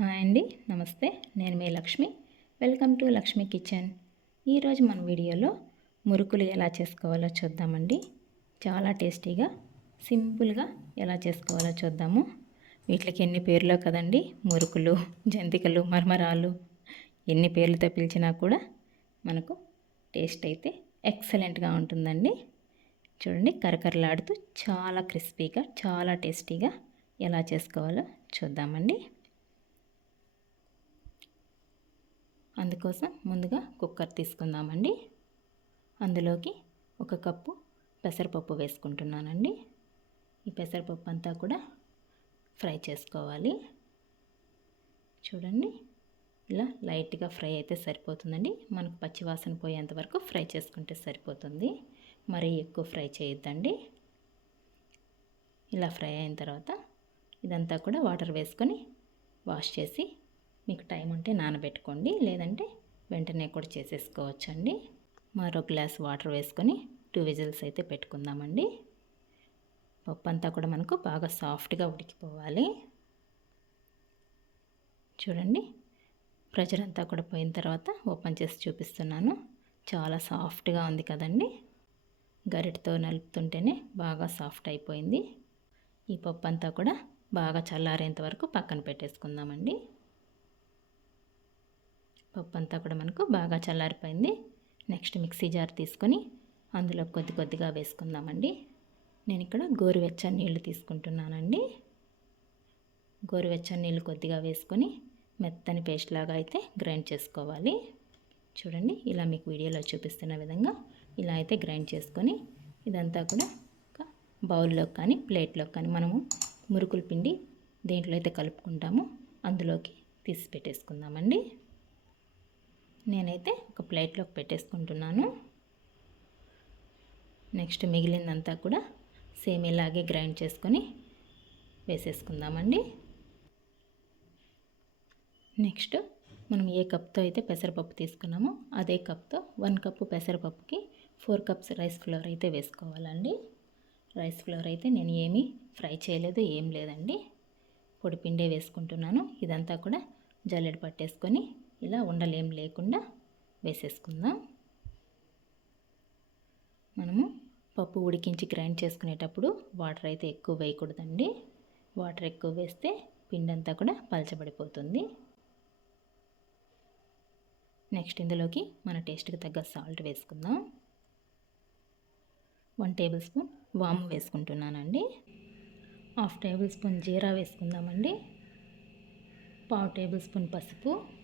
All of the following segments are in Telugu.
హాయ్ అండి నమస్తే. నేను మీ Lakshmi. Welcome to Lakshmi kitchen. ఈరోజు మన వీడియోలో మురుకులు ఎలా చేసుకోవాలో చూద్దామండి. చాలా టేస్టీగా సింపుల్గా ఎలా చేసుకోవాలో చూద్దాము. వీటికి ఎన్ని పేర్లో కదండి? మురుకులు జంతికలు మర్మరాలు ఎన్ని పేర్లతో పిలిచినా కూడా మనకు టేస్ట్ అయితే ఎక్సలెంట్గా ఉంటుందండి. చూడండి కరకరలాడుతూ చాలా క్రిస్పీగా చాలా టేస్టీగా ఎలా చేసుకోవాలో చూద్దామండి. అందుకోసం ముందుగా కుక్కర్ తీసుకుందామండి. అందులోకి ఒక కప్పు పెసరపప్పు వేసుకుంటున్నానండి. ఈ పెసరపప్పు అంతా కూడా ఫ్రై చేసుకోవాలి. చూడండి ఇలా లైట్గా ఫ్రై అయితే సరిపోతుందండి. మనకు పచ్చివాసన పోయేంత వరకు ఫ్రై చేసుకుంటే సరిపోతుంది. మరీ ఎక్కువ ఫ్రై చేయొద్దండి. ఇలా ఫ్రై అయిన తర్వాత ఇదంతా కూడా వాటర్ వేసుకొని వాష్ చేసి మీకు టైం ఉంటే నానబెట్టుకోండి లేదంటే వెంటనే కూడా చేసేసుకోవచ్చండి. మరో గ్లాస్ వాటర్ వేసుకొని టూ విజిల్స్ అయితే పెట్టుకుందామండి. పప్పు అంతా కూడా మనకు బాగా సాఫ్ట్గా ఉడికిపోవాలి. చూడండి ప్రెషర్ అంతా కూడా పోయిన తర్వాత ఓపెన్ చేసి చూపిస్తున్నాను. చాలా సాఫ్ట్గా ఉంది కదండి. గరిటతో నలుపుతుంటేనే బాగా సాఫ్ట్ అయిపోయింది. ఈ పప్పు అంతా కూడా బాగా చల్లారేంత వరకు పక్కన పెట్టేసుకుందామండి. పప్పు అంతా కూడా మనకు బాగా చల్లారిపోయింది. నెక్స్ట్ మిక్సీ జార్ తీసుకొని అందులో కొద్ది కొద్దిగా వేసుకుందామండి. నేను ఇక్కడ గోరువెచ్చని నీళ్ళు తీసుకుంటున్నానండి. గోరువెచ్చని నీళ్ళు కొద్దిగా వేసుకొని మెత్తని పేస్ట్ లాగా అయితే గ్రైండ్ చేసుకోవాలి. చూడండి ఇలా మీకు వీడియోలో చూపిస్తున్న విధంగా ఇలా అయితే గ్రైండ్ చేసుకొని ఇదంతా కూడా ఒక బౌల్లో కానీ ప్లేట్లో కానీ మనము మురుకుల పిండి దేంట్లో అయితే కలుపుకుంటామో అందులోకి తీసి పెట్టేసుకుందామండి. నేనైతే ఒక ప్లేట్లోకి పెట్టేసుకుంటున్నాను. నెక్స్ట్ మిగిలిందంతా కూడా సేమ్ ఇలాగే గ్రైండ్ చేసుకొని వేసేసుకుందామండి. నెక్స్ట్ మనం ఏ కప్తో అయితే పెసరపప్పు తీసుకున్నామో అదే కప్తో వన్ కప్పు పెసరపప్పుకి ఫోర్ కప్స్ రైస్ ఫ్లోర్ అయితే వేసుకోవాలండి. రైస్ ఫ్లోర్ అయితే నేను ఏమీ ఫ్రై చేయలేదు ఏం లేదండి. పొడిపిండే వేసుకుంటున్నాను. ఇదంతా కూడా జల్లెడ పట్టేసుకొని ఇలా ఉండలేం లేకుండా వేసేసుకుందాం. మనము పప్పు ఉడికించి గ్రైండ్ చేసుకునేటప్పుడు వాటర్ అయితే ఎక్కువ వేయకూడదండి. వాటర్ ఎక్కువ వేస్తే పిండి అంతా కూడా పలచబడిపోతుంది. నెక్స్ట్ ఇందులోకి మన టేస్ట్కి తగ్గ సాల్ట్ వేసుకుందాం. వన్ టేబుల్ స్పూన్ వాము వేసుకుంటున్నానండి. హాఫ్ టేబుల్ స్పూన్ జీరా వేసుకుందామండి. పావు టేబుల్ స్పూన్ పసుపు.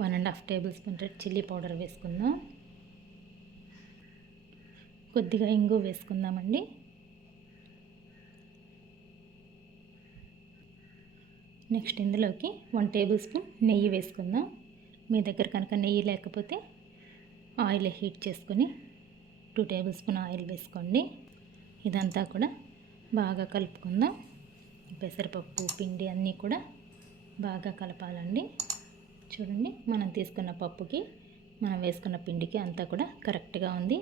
One and half table spoon red chilli powder వేసుకుందాం. కొద్దిగా ఇంగు వేసుకుందామండి. నెక్స్ట్ ఇందులోకి వన్ టేబుల్ స్పూన్ నెయ్యి వేసుకుందాం. మీ దగ్గర కనుక నెయ్యి లేకపోతే ఆయిల్ హీట్ చేసుకొని టూ టేబుల్ స్పూన్ ఆయిల్ వేసుకోండి. ఇదంతా కూడా బాగా కలుపుకుందాం. పెసరపప్పు పిండి అన్నీ కూడా బాగా కలపాలండి. చూడండి మనం తీసుకున్న పప్పుకి మనం వేసుకున్న పిండికి అంతా కూడా కరెక్ట్గా ఉంది.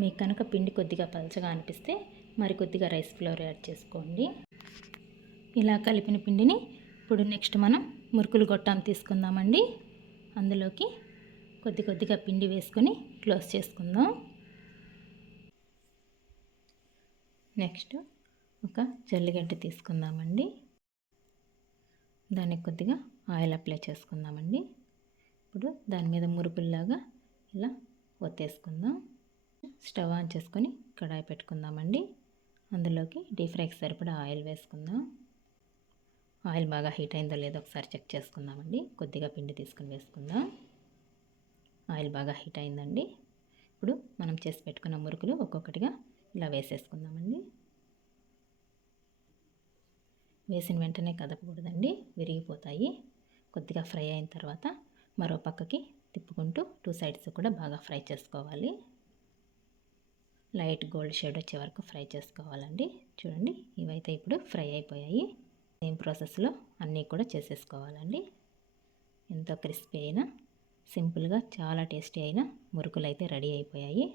మీకు కనుక పిండి కొద్దిగా పలచగా అనిపిస్తే మరి కొద్దిగా రైస్ ఫ్లోర్ యాడ్ చేసుకోండి. ఇలా కలిపిన పిండిని ఇప్పుడు నెక్స్ట్ మనం మురుకులు గొట్టం తీసుకుందామండి. అందులోకి కొద్ది కొద్దిగా పిండి వేసుకొని క్లోజ్ చేసుకుందాం. నెక్స్ట్ ఒక జల్లిగడ్డ తీసుకుందామండి. దానికి కొద్దిగా ఆయిల్ అప్లై చేసుకుందామండి. ఇప్పుడు దాని మీద మురుకుల్లాగా ఇలా ఒత్తేసుకుందాం. స్టవ్ ఆన్ చేసుకొని కడాయి పెట్టుకుందామండి. అందులోకి డీప్ ఫ్రైకి సరిపడా ఆయిల్ వేసుకుందాం. ఆయిల్ బాగా హీట్ అయిందో లేదో ఒకసారి చెక్ చేసుకుందామండి. కొద్దిగా పిండి తీసుకుని వేసుకుందాం. ఆయిల్ బాగా హీట్ అయిందండి. ఇప్పుడు మనం చేసి పెట్టుకున్న మురుకులు ఒక్కొక్కటిగా ఇలా వేసేసుకుందామండి. వేసిన వెంటనే కదపకూడదండి విరిగిపోతాయి. కొద్దిగా ఫ్రై అయిన తర్వాత మరో పక్కకి తిప్పుకుంటూ టూ సైడ్స్ కూడా బాగా ఫ్రై చేసుకోవాలి. లైట్ గోల్డ్ షేడ్ వచ్చే వరకు ఫ్రై చేసుకోవాలండి. చూడండి ఇవైతే ఇప్పుడు ఫ్రై అయిపోయాయి. సేమ్ ప్రాసెస్లో అన్నీ కూడా చేసేసుకోవాలండి. ఎంతో క్రిస్పీ అయినా సింపుల్గా చాలా టేస్టీ అయిన మురుకులు అయితే రెడీ అయిపోయాయి.